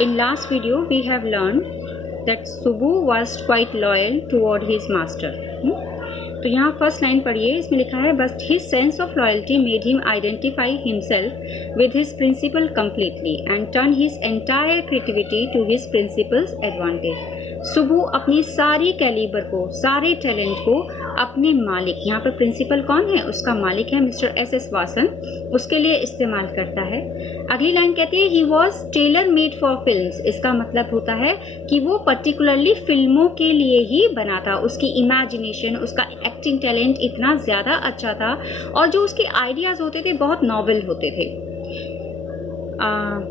In last video, we have learned that Subbu was quite loyal toward his master. तो यहाँ first line पढ़िए, इसमें लिखा है but his sense of loyalty made him identify himself with his principal completely and turn his entire creativity to his principal's advantage. Subbu अपनी सारी calibre को, सारे टैलेंट को अपने मालिक, यहाँ पर प्रिंसिपल कौन है, उसका मालिक है मिस्टर एस वासन, उसके लिए इस्तेमाल करता है। अगली लाइन कहती है he was tailor made for films. इसका मतलब होता है कि वो पर्टिकुलरली फिल्मों के लिए ही बना था। उसकी इमेजिनेशन, उसका एक्टिंग टैलेंट इतना ज़्यादा अच्छा था और जो उसके आइडियाज़ होते थे बहुत नॉवेल होते थे।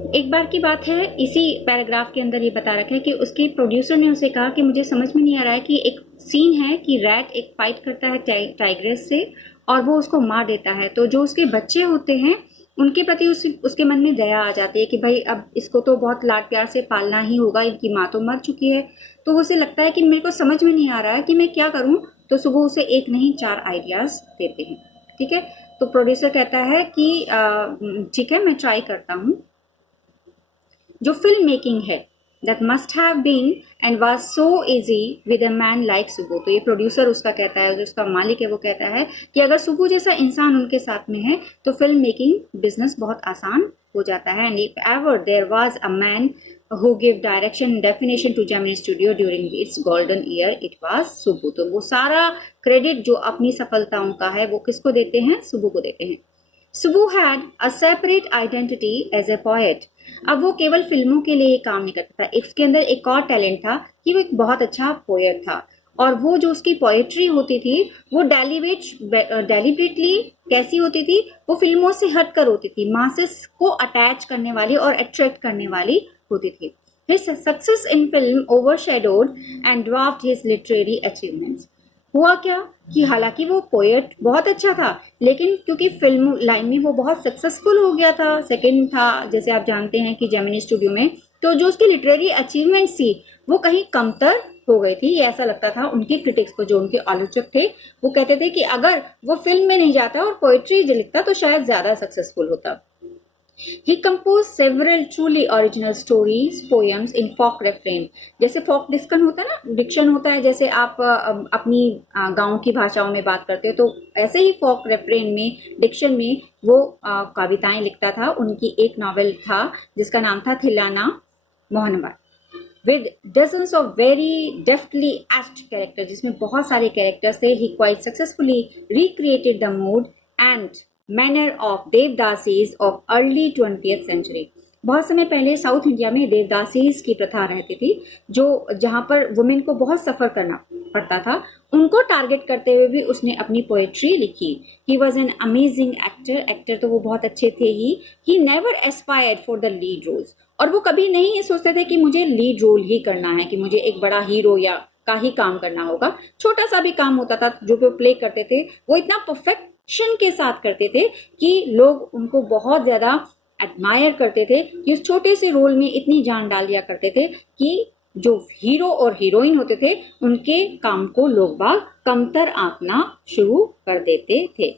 एक बार की बात है, इसी पैराग्राफ के अंदर ये बता रखा है कि उसके प्रोड्यूसर ने उसे कहा कि मुझे समझ में नहीं आ रहा है कि एक सीन है कि रैट एक फाइट करता है टाइग्रेस से और वो उसको मार देता है, तो जो उसके बच्चे होते हैं उनके प्रति उसके मन में दया आ जाती है कि भाई अब इसको तो बहुत लाड प्यार से पालना ही होगा, इनकी माँ तो मर चुकी है। तो उसे लगता है कि मेरे को समझ में नहीं आ रहा है कि मैं क्या करूँ। तो सुबह उसे एक नहीं 4 आइडियाज़ देते हैं। ठीक है, तो प्रोड्यूसर कहता है कि ठीक है मैं ट्राई करता हूँ। जो फिल्म मेकिंग है that must have been and was so easy with a man like Subbu. तो ये प्रोड्यूसर उसका कहता है, जो उसका मालिक है वो कहता है कि अगर सुबू जैसा इंसान उनके साथ में है तो फिल्म मेकिंग बिजनेस बहुत आसान हो जाता है। And if ever there was a man who gave direction and definition to Gemini Studio during its golden year, it was Subbu. तो वो सारा क्रेडिट जो अपनी सफलताओं का है वो किसको देते हैं, सुबू को देते हैं। Subbu had a separate identity as a poet. अब वो केवल फिल्मों के लिए काम नहीं करता था, इसके अंदर एक और टैलेंट था कि वो एक बहुत अच्छा पोएट था। और वो जो उसकी पोएट्री होती थी वो डेलिबरेटली कैसी होती थी, वो फिल्मों से हटकर होती थी, मासेस को अटैच करने वाली और अट्रैक्ट करने वाली होती थी। His success in film overshadowed and dwarfed his literary achievements। हुआ क्या कि हालांकि वो पोएट बहुत अच्छा था, लेकिन क्योंकि फिल्म लाइन में वो बहुत सक्सेसफुल हो गया था, सेकंड था जैसे आप जानते हैं कि जेमिनी स्टूडियो में, तो जो उसकी लिटरेरी अचीवमेंट्स थी वो कहीं कमतर हो गई थी। ये ऐसा लगता था उनके क्रिटिक्स को, जो उनके आलोचक थे वो कहते थे कि अगर वो फिल्म में नहीं जाता और पोएट्री लिखता तो शायद ज्यादा सक्सेसफुल होता। He composed several truly original stories, poems in folk refrain। जैसे folk डिक्शन होता है ना, डिक्शन होता है जैसे आप अपनी गांव की भाषाओं में बात करते हो, तो ऐसे ही folk refrain में, डिक्शन में वो कविताएं लिखता था। उनकी एक नॉवेल था जिसका नाम था थिलाना Mohanbhai, with dozens of very deftly acted characters, जिसमें बहुत सारे कैरेक्टर्स थे। He quite successfully recreated the mood and manner of devadasis of early 20th century. बहुत समय पहले साउथ इंडिया में देवदासीज की प्रथा रहती थी, जो जहां पर वुमेन को बहुत सफर करना पड़ता था, उनको टारगेट करते हुए भी उसने अपनी पोएट्री लिखी। He was an amazing actor तो वो बहुत अच्छे थे he never aspired for the lead roles. और वो कभी नहीं ये सोचते थे कि मुझे लीड रोल ही करना है, कि मुझे एक बड़ा हीरो या का ही काम करना होगा। छोटा सा भी काम होता था जो वो प्ले करते थे वो इतना परफेक्ट के साथ करते थे कि लोग उनको बहुत ज्यादा एडमायर करते थे, कि उस छोटे से रोल में इतनी जान डाल दिया करते थे कि जो हीरो और हीरोइन होते थे उनके काम को लोग बाग कमतर आंकना शुरू कर देते थे।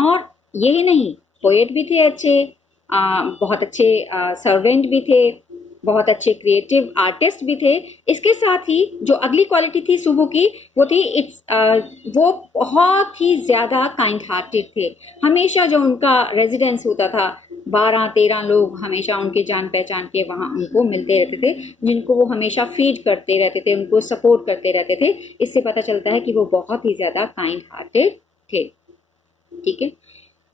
और यही नहीं, पोएट भी थे अच्छे, बहुत अच्छे सर्वेंट भी थे, बहुत अच्छे क्रिएटिव आर्टिस्ट भी थे। इसके साथ ही जो अगली क्वालिटी थी सुबू की वो थी वो बहुत ही ज्यादा काइंड हार्टेड थे। हमेशा जो उनका रेजिडेंस होता था 12-13 लोग हमेशा उनके जान पहचान के वहां उनको मिलते रहते थे, जिनको वो हमेशा फीड करते रहते थे, उनको सपोर्ट करते रहते थे। इससे पता चलता है कि वो बहुत ही ज्यादा काइंड हार्टेड थे। ठीक है,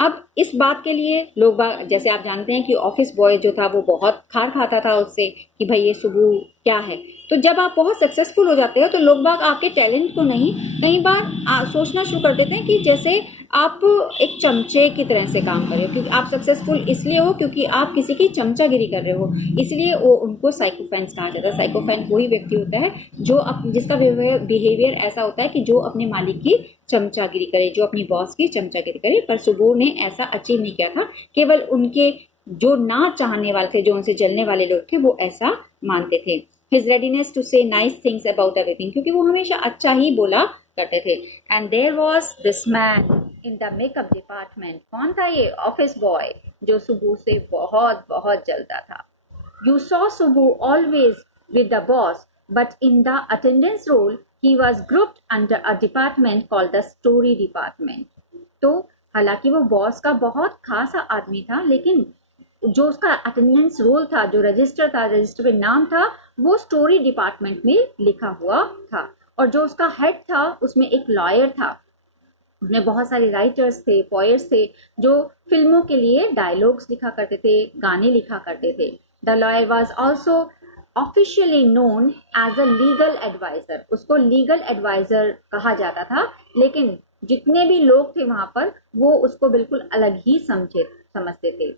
अब इस बात के लिए लोग जैसे आप जानते हैं कि ऑफिस बॉय जो था वो बहुत खार खाता था उससे कि भाई ये सुबू क्या है। तो जब आप बहुत सक्सेसफुल हो जाते हो तो लोग बाग आपके टैलेंट को नहीं, कई बार सोचना शुरू कर देते हैं कि जैसे आप एक चमचे की तरह से काम कर रहे हो, क्योंकि आप सक्सेसफुल इसलिए हो क्योंकि आप किसी की चमचागिरी कर रहे हो, इसलिए वो उनको साइकोफैन्स कहा जाता है। साइकोफैन वही व्यक्ति होता है जो जिसका बिहेवियर ऐसा होता है कि जो अपने मालिक की चमचागिरी करे, जो अपनी बॉस की चमचागिरी करे। पर सुबू ने ऐसा अचीव नहीं किया था, केवल उनके जो ना चाहने वाले थे, जो उनसे जलने वाले लोग थे, वो ऐसा मानते थे। His readiness to say nice things about everything, क्योंकि वो हमेशा अच्छा ही बोला करते थे। And there was this man in the makeup department। कौन था ये? ऑफिस बॉय, जो सुबू से बहुत बहुत जलता था। You saw Subbu always with the boss, but in the attendance role, he was grouped under a department called the story department. तो हालांकि वो बॉस का बहुत खासा आदमी था, लेकिन जो उसका अटेंडेंस रोल था, जो रजिस्टर था, रजिस्टर पे नाम था, वो स्टोरी डिपार्टमेंट में लिखा हुआ था। और जो उसका हेड था उसमें एक लॉयर था, उसमें बहुत सारे राइटर्स थे, पोएट्स थे, जो फिल्मों के लिए डायलॉग्स लिखा करते थे, गाने लिखा करते थे। The lawyer was also officially known as a legal adviser, उसको लीगल एडवाइजर कहा जाता था, लेकिन जितने भी लोग थे वहां पर वो उसको बिल्कुल अलग ही समझते थे।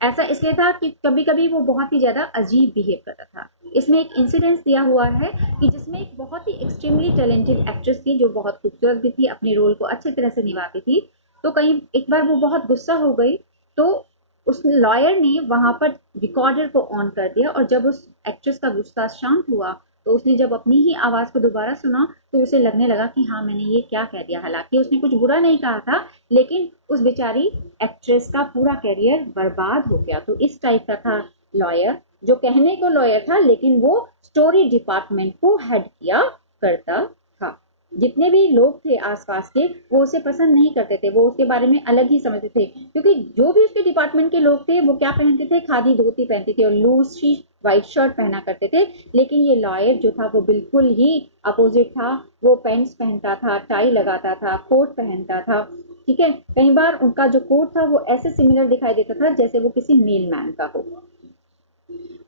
ऐसा इसलिए था कि कभी कभी वो बहुत ही ज़्यादा अजीब बिहेव करता था। इसमें एक इंसिडेंस दिया हुआ है कि जिसमें एक बहुत ही एक्सट्रीमली टैलेंटेड एक्ट्रेस थी, जो बहुत खूबसूरत भी थी, अपने रोल को अच्छी तरह से निभाती थी। तो कहीं एक बार वो बहुत गुस्सा हो गई, तो उस लॉयर ने वहां पर रिकॉर्डर को ऑन कर दिया, और जब उस एक्ट्रेस का गुस्सा शांत हुआ तो उसने जब अपनी ही आवाज़ को दोबारा सुना तो उसे लगने लगा कि हाँ, मैंने ये क्या कह दिया। हालांकि उसने कुछ बुरा नहीं कहा था, लेकिन उस बेचारी एक्ट्रेस का पूरा कैरियर बर्बाद हो गया। तो इस टाइप का था लॉयर, जो कहने को लॉयर था लेकिन वो स्टोरी डिपार्टमेंट को हेड किया करता था। जितने भी लोग थे आसपास के, वो उसे पसंद नहीं करते थे, वो उसके बारे में अलग ही समझते थे, क्योंकि जो भी उसके डिपार्टमेंट के लोग थे वो क्या पहनते थे, खादी धोती पहनते थे और लूज सी व्हाइट शर्ट पहना करते थे। लेकिन ये लॉयर जो था वो बिल्कुल ही अपोजिट था, वो पैंट्स पहनता था, टाई लगाता था, कोट पहनता था। ठीक है, कई बार उनका जो कोट था वो ऐसे सिमिलर दिखाई देता था जैसे वो किसी मेल मैन का हो।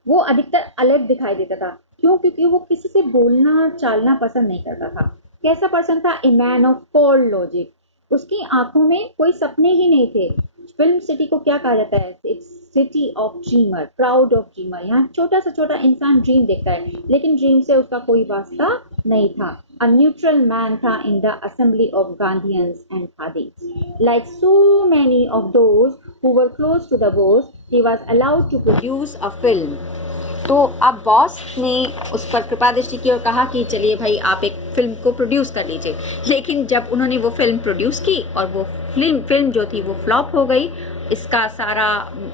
वो अधिकतर अलग दिखाई देता था, क्यों? क्योंकि वो किसी से बोलना चालना पसंद नहीं करता था। कैसा पर्सन था? A man of cold logic. उसकी आंखों में कोई सपने ही नहीं थे। फिल्म सिटी को क्या कहा जाता है? It's city of dreamer, proud of dreamer. यहाँ छोटा सा छोटा इंसान ड्रीम देखता है, लेकिन ड्रीम से उसका कोई वास्ता नहीं था। अ न्यूट्रल मैन था in the assembly of Gandhians and Khadis. Like so many of those who were close to the boss, he was allowed to produce a film. तो अब बॉस ने उस पर कृपा दृष्टि की और कहा कि चलिए भाई, आप एक फिल्म को प्रोड्यूस कर लीजिए। लेकिन जब उन्होंने वो फिल्म प्रोड्यूस की और वो फिल्म जो थी वो फ्लॉप हो गई, इसका सारा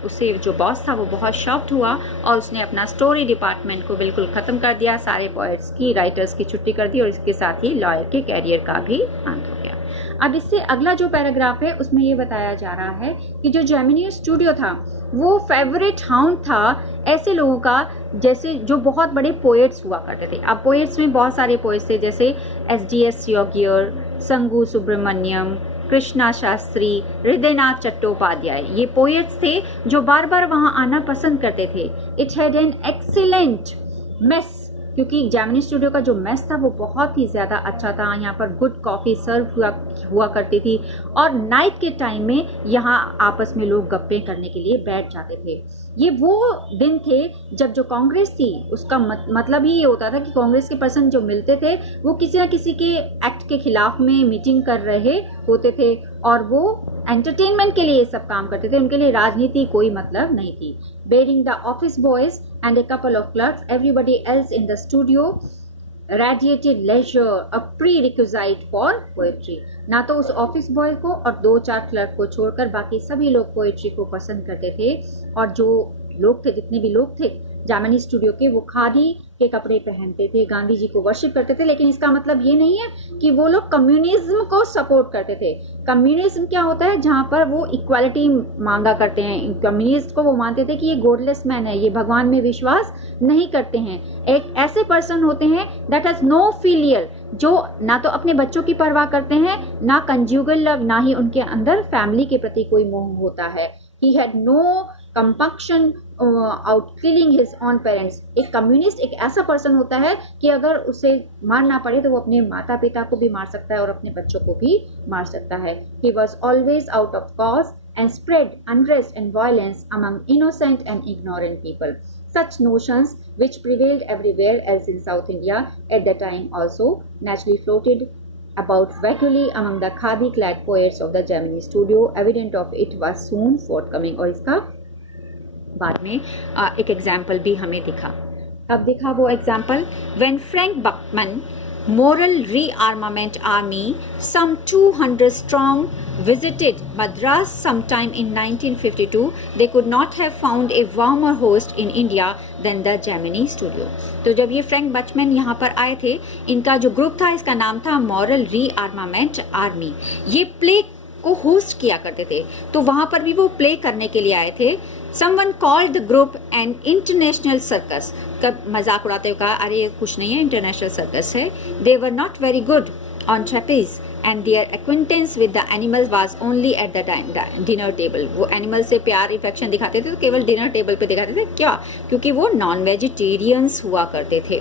उसे जो बॉस था वो बहुत शॉक्ड हुआ और उसने अपना स्टोरी डिपार्टमेंट को बिल्कुल ख़त्म कर दिया, सारे पोएट्स की, राइटर्स की छुट्टी कर दी और इसके साथ ही लॉयर के कैरियर का भी अंत हो गया। अब इससे अगला जो पैराग्राफ है उसमें ये बताया जा रहा है कि जो जेमिनी स्टूडियो था वो फेवरेट हाउंड था ऐसे लोगों का जैसे जो बहुत बड़े पोएट्स हुआ करते थे। अब पोएट्स में बहुत सारे पोएट्स थे, जैसे एस.डी.एस. योगियर, संगू सुब्रमण्यम, कृष्णा शास्त्री, हृदयनाथ चट्टोपाध्याय। ये पोएट्स थे जो बार बार वहाँ आना पसंद करते थे। It had an excellent mess, क्योंकि जेमिनी स्टूडियो का जो मेस था वो बहुत ही ज़्यादा अच्छा था। यहाँ पर गुड कॉफ़ी सर्व हुआ करती थी और नाइट के टाइम में यहाँ आपस में लोग गप्पे करने के लिए बैठ जाते थे। ये वो दिन थे जब जो कांग्रेस थी उसका मतलब ही ये होता था कि कांग्रेस के पर्सन जो मिलते थे वो किसी न किसी के एक्ट के खिलाफ में मीटिंग कर रहे होते थे और वो एंटरटेनमेंट के लिए ये सब काम करते थे, उनके लिए राजनीति कोई मतलब नहीं थी। Barring the office boys and a couple of clerks, everybody else in the studio radiated leisure, a prerequisite for poetry। ना तो उस ऑफिस बॉय को और 2-4 क्लर्क को छोड़कर बाकी सभी लोग पोएट्री को पसंद करते थे। और जो लोग थे, जितने भी लोग थे जेमिनी स्टूडियो के, वो खादी के कपड़े पहनते थे, गांधी जी को वर्शिप करते थे। लेकिन इसका मतलब ये नहीं है कि वो लोग कम्युनिज्म को सपोर्ट करते थे। कम्युनिज्म क्या होता है? जहाँ पर वो इक्वालिटी मांगा करते हैं। कम्युनिस्ट को वो मानते थे कि ये गॉडलेस मैन है, ये भगवान में विश्वास नहीं करते हैं। एक ऐसे पर्सन होते हैं दैट हैज नो फिलियल, जो ना तो अपने बच्चों की परवाह करते हैं, ना कंज्यूगल लव, ना ही उनके अंदर फैमिली के प्रति कोई मोह होता है। He had no compunction out killing his own parents. एक कम्युनिस्ट एक ऐसा पर्सन होता है कि अगर उसे मारना पड़े तो वो अपने माता पिता को भी मार सकता है और अपने बच्चों को भी मार सकता है। He was always out of cause and spread unrest and violence among innocent and ignorant people. Such notions, which prevailed everywhere else in South India at the time, also naturally floated about vaguely among the khadi-clad poets of the Gemini studio. Evident of it was soon forthcoming. और इसका बाद में एक example भी हमें दिखा। अब दिखा वो example, when Frank Buckman moral rearmament army, some 200 strong, visited Madras sometime in 1952. They could not have found a warmer host in India than the Gemini Studio. तो जब ये फ्रैंक बचमैन यहाँ पर आए थे, इनका जो ग्रुप था इसका नाम था मॉरल रीआर्मामेंट आर्मी। ये प्ले को होस्ट किया करते थे, तो वहाँ पर भी वो प्ले करने के लिए आए थे। Someone called the group an international circus. कब मजाक उड़ाते हुए कहा, अरे ये कुछ नहीं है, इंटरनेशनल सर्कस है। They were not very good on trapeze and their acquaintance with the animals was only at the dinner table. वो एनिमल से प्यार इफेक्शन दिखाते थे तो केवल डिनर टेबल पे दिखाते थे। क्या? क्योंकि वो नॉन वेजिटेरियंस हुआ करते थे।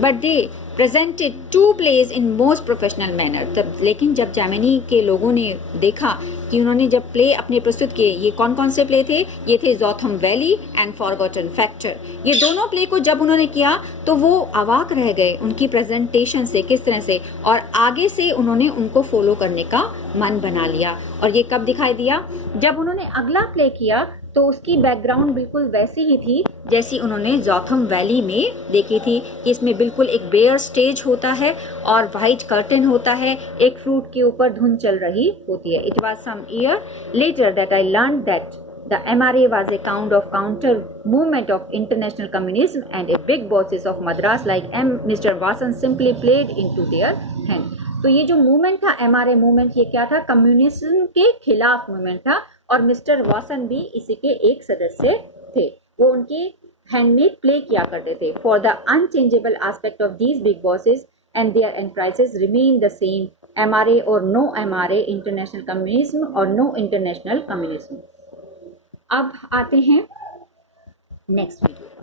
But they presented two plays in most professional manner. तब लेकिन जब जेमिनी के लोगों ने देखा कि उन्होंने जब प्ले अपने प्रस्तुत किए, ये कौन कौन से प्ले थे? ये थे Jotham valley and forgotten factor. ये दोनों प्ले को जब उन्होंने किया तो वो अवाक रह गए उनकी प्रेजेंटेशन से, किस तरह से, और आगे से उन्होंने उनको फॉलो करने का मन बना लिया। और ये कब दिखाई दिया? जब उन्होंने अगला प्ले किया तो उसकी बैकग्राउंड बिल्कुल वैसी ही थी जैसी उन्होंने जोथम वैली में देखी थी, कि इसमें बिल्कुल एक बेयर स्टेज होता है और वाइट कर्टन होता है, एक फ्रूट के ऊपर धुन चल रही होती है। It was some year later that I learn that the MRA was a kind of counter movement of international communism and a big bosses of Madras like Mr. Vasan simply played into their hand. तो ये जो movement था MRA movement, ये क्या था? Communism के खिलाफ movement था और मिस्टर वासन भी इसी के एक सदस्य थे। वो उनके हैंड में प्ले किया करते थे। For the unchangeable aspect of these big bosses and their enterprises remain the same, MRA और नो MRA, इंटरनेशनल कम्युनिज्म और नो इंटरनेशनल कम्युनिज्म। अब आते हैं नेक्स्ट वीडियो।